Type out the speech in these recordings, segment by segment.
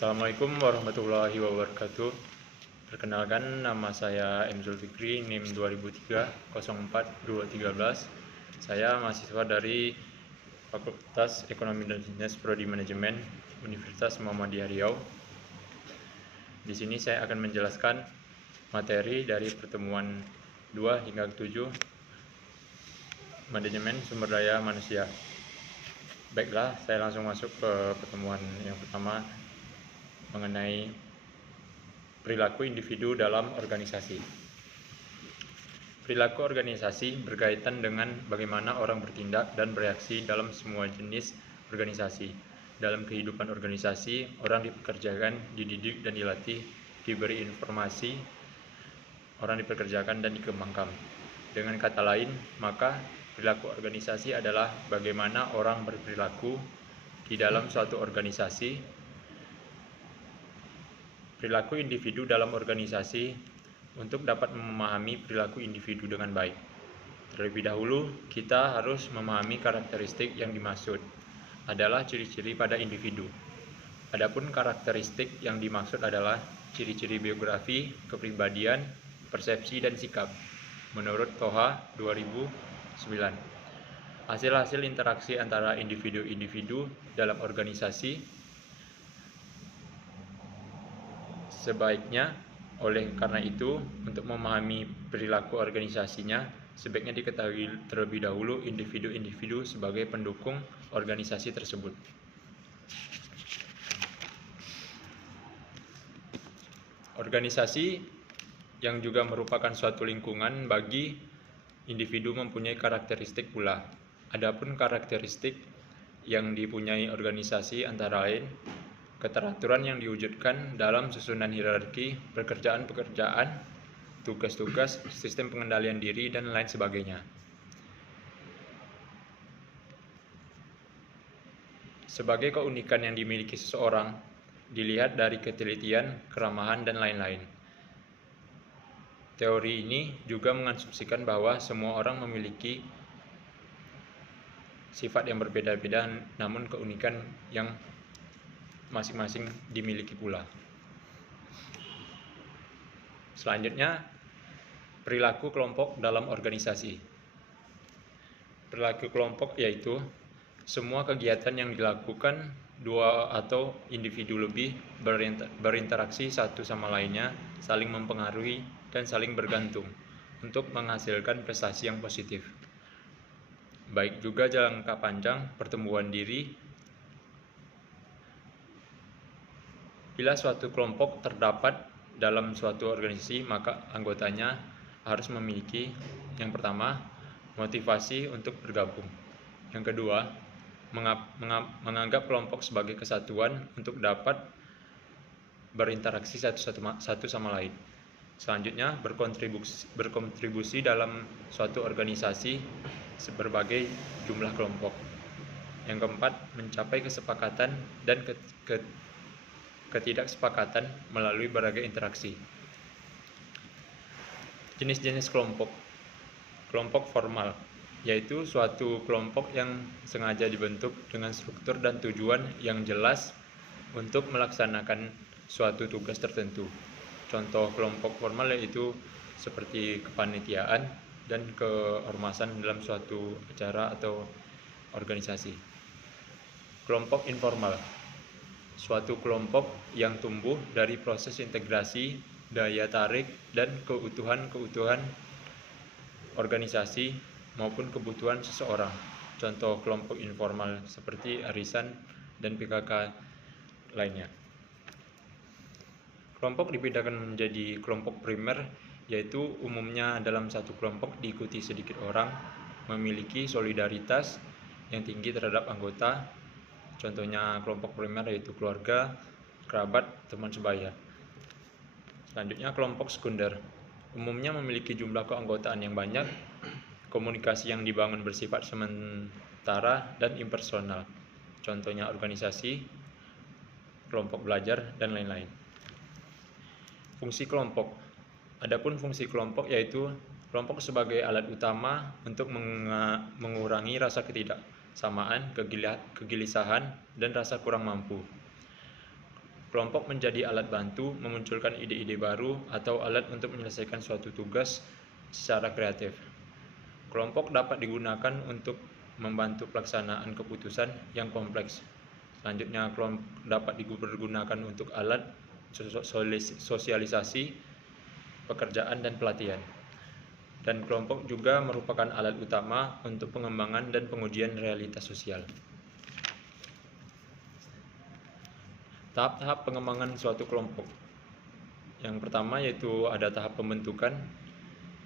Assalamualaikum warahmatullahi wabarakatuh. Perkenalkan, nama saya M. Zulfikri, NIM 2003-04-213. Saya mahasiswa dari Fakultas Ekonomi dan Bisnis Prodi Manajemen Universitas Muhammadiyah Riau. Di sini saya akan menjelaskan materi dari pertemuan 2 hingga 7 Manajemen Sumber Daya Manusia. Baiklah, saya langsung masuk ke pertemuan yang pertama mengenai perilaku individu dalam organisasi. Perilaku organisasi berkaitan dengan bagaimana orang bertindak dan bereaksi dalam semua jenis organisasi. Dalam kehidupan organisasi, orang dipekerjakan, dididik dan dilatih, diberi informasi, orang dipekerjakan dan dikembangkan. Dengan kata lain, maka perilaku organisasi adalah bagaimana orang berperilaku di dalam suatu organisasi. Perilaku individu dalam organisasi untuk dapat memahami perilaku individu dengan baik. Terlebih dahulu, kita harus memahami karakteristik yang dimaksud adalah ciri-ciri pada individu. Adapun karakteristik yang dimaksud adalah ciri-ciri biografi, kepribadian, persepsi, dan sikap. Menurut Toha 2009. Hasil-hasil interaksi antara individu-individu dalam organisasi sebaiknya, oleh karena itu, untuk memahami perilaku organisasinya, sebaiknya diketahui terlebih dahulu individu-individu sebagai pendukung organisasi tersebut. Organisasi yang juga merupakan suatu lingkungan bagi individu mempunyai karakteristik pula. Adapun karakteristik yang dipunyai organisasi antara lain keteraturan yang diwujudkan dalam susunan hierarki, pekerjaan-pekerjaan, tugas-tugas, sistem pengendalian diri, dan lain sebagainya. Sebagai keunikan yang dimiliki seseorang, dilihat dari ketelitian, keramahan, dan lain-lain. Teori ini juga mengasumsikan bahwa semua orang memiliki sifat yang berbeda-beda, namun keunikan yang masing-masing dimiliki pula. Selanjutnya, perilaku kelompok dalam organisasi. Perilaku kelompok yaitu semua kegiatan yang dilakukan dua atau individu lebih berinteraksi satu sama lainnya, saling mempengaruhi dan saling bergantung untuk menghasilkan prestasi yang positif. Baik juga jangka panjang pertumbuhan diri. Bila suatu kelompok terdapat dalam suatu organisasi, maka anggotanya harus memiliki yang pertama, motivasi untuk bergabung. Yang kedua, menganggap kelompok sebagai kesatuan untuk dapat berinteraksi satu sama lain. Selanjutnya, berkontribusi dalam suatu organisasi berbagai jumlah kelompok. Yang keempat, mencapai kesepakatan dan ketidaksepakatan melalui berbagai interaksi. Jenis-jenis kelompok. Kelompok formal, yaitu suatu kelompok yang sengaja dibentuk dengan struktur dan tujuan yang jelas untuk melaksanakan suatu tugas tertentu. Contoh kelompok formal yaitu seperti kepanitiaan dan keormasan dalam suatu acara atau organisasi. Kelompok informal, suatu kelompok yang tumbuh dari proses integrasi, daya tarik, dan keutuhan organisasi maupun kebutuhan seseorang. Contoh kelompok informal seperti arisan dan PKK lainnya. Kelompok dibedakan menjadi kelompok primer, yaitu umumnya dalam satu kelompok diikuti sedikit orang, memiliki solidaritas yang tinggi terhadap anggota. Contohnya kelompok primer yaitu keluarga, kerabat, teman sebaya. Selanjutnya kelompok sekunder. Umumnya memiliki jumlah keanggotaan yang banyak, komunikasi yang dibangun bersifat sementara dan impersonal. Contohnya organisasi, kelompok belajar, dan lain-lain. Fungsi kelompok. Adapun fungsi kelompok yaitu kelompok sebagai alat utama untuk mengurangi rasa ketidaksamaan, kegelisahan, dan rasa kurang mampu. Kelompok menjadi alat bantu memunculkan ide-ide baru atau alat untuk menyelesaikan suatu tugas secara kreatif. Kelompok dapat digunakan untuk membantu pelaksanaan keputusan yang kompleks. Selanjutnya, kelompok dapat dipergunakan untuk alat sosialisasi, pekerjaan, dan pelatihan. Dan kelompok juga merupakan alat utama untuk pengembangan dan pengujian realitas sosial. Tahap-tahap pengembangan suatu kelompok. Yang pertama yaitu ada tahap pembentukan.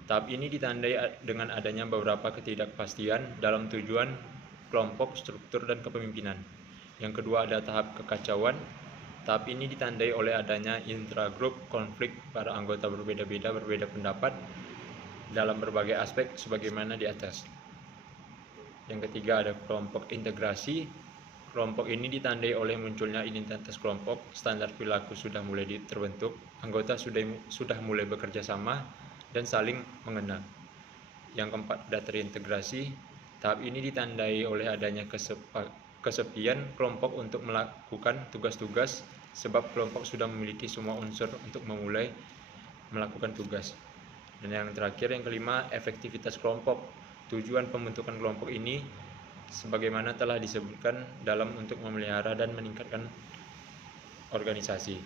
Tahap ini ditandai dengan adanya beberapa ketidakpastian dalam tujuan kelompok, struktur, dan kepemimpinan. Yang kedua ada tahap kekacauan. Tahap ini ditandai oleh adanya intragroup konflik para anggota berbeda pendapat dalam berbagai aspek sebagaimana di atas. Yang ketiga ada kelompok integrasi. Kelompok ini ditandai oleh munculnya identitas kelompok, standar perilaku sudah mulai terbentuk, anggota sudah mulai bekerja sama dan saling mengenal. Yang keempat ada terintegrasi. Tahap ini ditandai oleh adanya kesepian kelompok untuk melakukan tugas-tugas sebab kelompok sudah memiliki semua unsur untuk memulai melakukan tugas. Dan yang terakhir, yang kelima, efektivitas kelompok. Tujuan pembentukan kelompok ini sebagaimana telah disebutkan dalam untuk memelihara dan meningkatkan organisasi.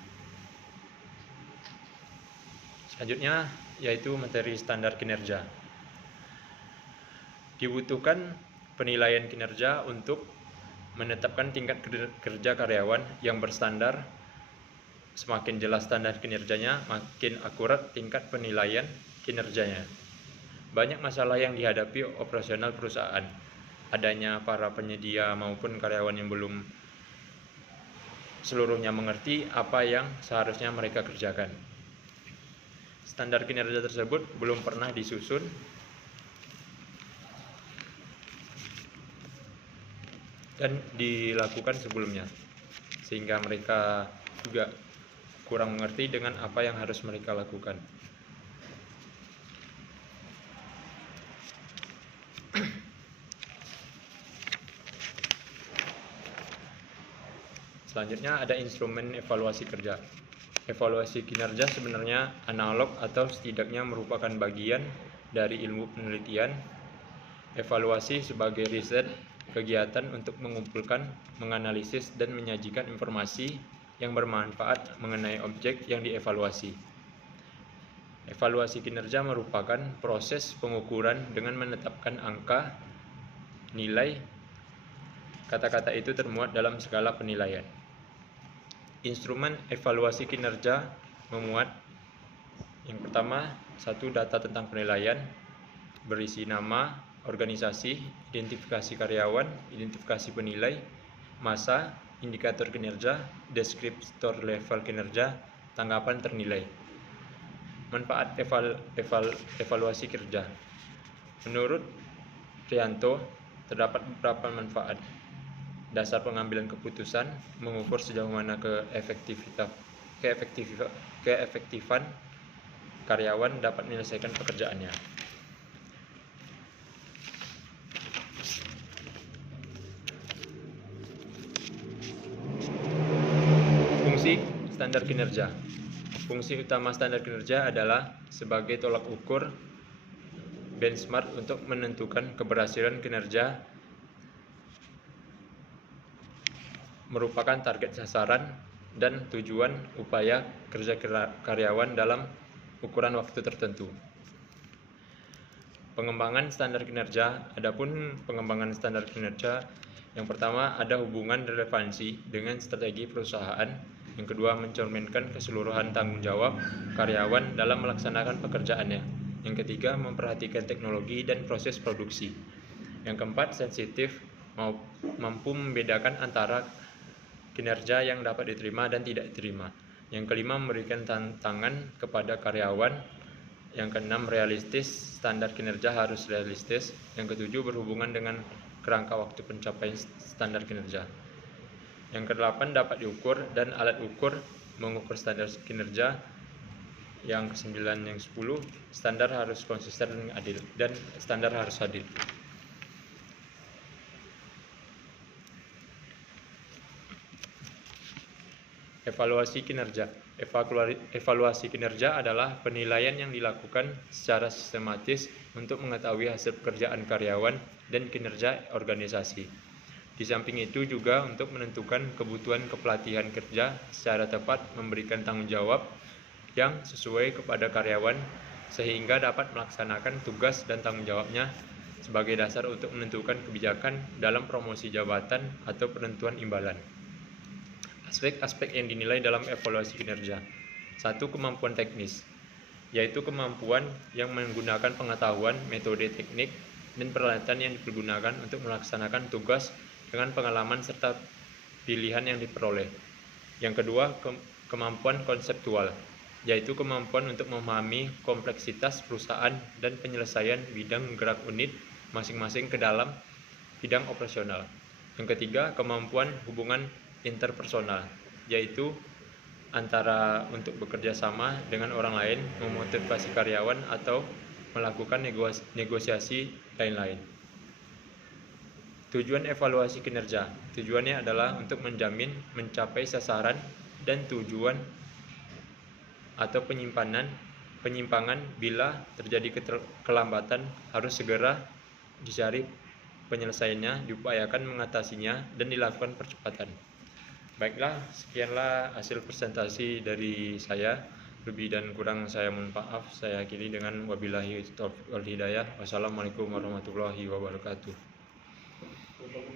Selanjutnya yaitu materi standar kinerja. Dibutuhkan penilaian kinerja untuk menetapkan tingkat kerja karyawan yang berstandar. Semakin jelas standar kinerjanya, makin akurat tingkat penilaian kinerjanya. Banyak masalah yang dihadapi operasional perusahaan. Adanya para penyedia maupun karyawan yang belum seluruhnya mengerti apa yang seharusnya mereka kerjakan. Standar kinerja tersebut belum pernah disusun dan dilakukan sebelumnya, sehingga mereka juga kurang mengerti dengan apa yang harus mereka lakukan. Selanjutnya ada instrumen evaluasi kerja. Evaluasi kinerja sebenarnya analog atau setidaknya merupakan bagian dari ilmu penelitian. Evaluasi sebagai riset kegiatan untuk mengumpulkan, menganalisis, dan menyajikan informasi yang bermanfaat mengenai objek yang dievaluasi. Evaluasi kinerja merupakan proses pengukuran dengan menetapkan angka, nilai. Kata-kata itu termuat dalam skala penilaian. Instrumen evaluasi kinerja memuat yang pertama, satu data tentang penilaian berisi nama, organisasi, identifikasi karyawan, identifikasi penilai, masa, indikator kinerja, deskriptor level kinerja, tanggapan ternilai. Manfaat evaluasi kerja. Menurut Prianto, terdapat beberapa manfaat. Dasar pengambilan keputusan, mengukur sejauh mana keefektifan karyawan dapat menyelesaikan pekerjaannya. Fungsi standar kinerja. Fungsi utama standar kinerja adalah sebagai tolak ukur benchmark untuk menentukan keberhasilan kinerja, merupakan target sasaran dan tujuan upaya kerja karyawan dalam ukuran waktu tertentu. Pengembangan standar kinerja. Adapun pengembangan standar kinerja, yang pertama ada hubungan relevansi dengan strategi perusahaan. Yang kedua mencerminkan keseluruhan tanggung jawab karyawan dalam melaksanakan pekerjaannya. Yang ketiga memperhatikan teknologi dan proses produksi. Yang keempat sensitif, mampu membedakan antara kinerja yang dapat diterima dan tidak diterima. Yang kelima memberikan tantangan kepada karyawan. Yang keenam realistis, standar kinerja harus realistis. Yang ketujuh berhubungan dengan kerangka waktu pencapaian standar kinerja. Yang kedelapan dapat diukur dan alat ukur mengukur standar kinerja. Yang kesembilan, yang 10 standar harus konsisten dan adil, dan standar harus adil. Evaluasi kinerja. Evaluasi kinerja adalah penilaian yang dilakukan secara sistematis untuk mengetahui hasil pekerjaan karyawan dan kinerja organisasi. Di samping itu juga untuk menentukan kebutuhan kepelatihan kerja secara tepat, memberikan tanggung jawab yang sesuai kepada karyawan sehingga dapat melaksanakan tugas dan tanggung jawabnya sebagai dasar untuk menentukan kebijakan dalam promosi jabatan atau penentuan imbalan. Aspek-aspek yang dinilai dalam evaluasi kinerja. 1. Kemampuan teknis, yaitu kemampuan yang menggunakan pengetahuan, metode teknik, dan peralatan yang dipergunakan untuk melaksanakan tugas dengan pengalaman serta pilihan yang diperoleh. Yang kedua, kemampuan konseptual, yaitu kemampuan untuk memahami kompleksitas perusahaan dan penyelesaian bidang gerak unit masing-masing ke dalam bidang operasional. Yang ketiga, kemampuan hubungan interpersonal, yaitu antara untuk bekerja sama dengan orang lain, memotivasi karyawan, atau melakukan negosiasi lain-lain. Tujuan evaluasi kinerja. Tujuannya adalah untuk menjamin mencapai sasaran dan tujuan atau penyimpangan bila terjadi kelambatan harus segera dicari penyelesaiannya, diupayakan mengatasinya, dan dilakukan percepatan. Baiklah, sekianlah hasil presentasi dari saya. Lebih dan kurang saya mohon maaf. Saya akhiri dengan wabillahi taufiq wal hidayah. Wassalamualaikum warahmatullahi wabarakatuh.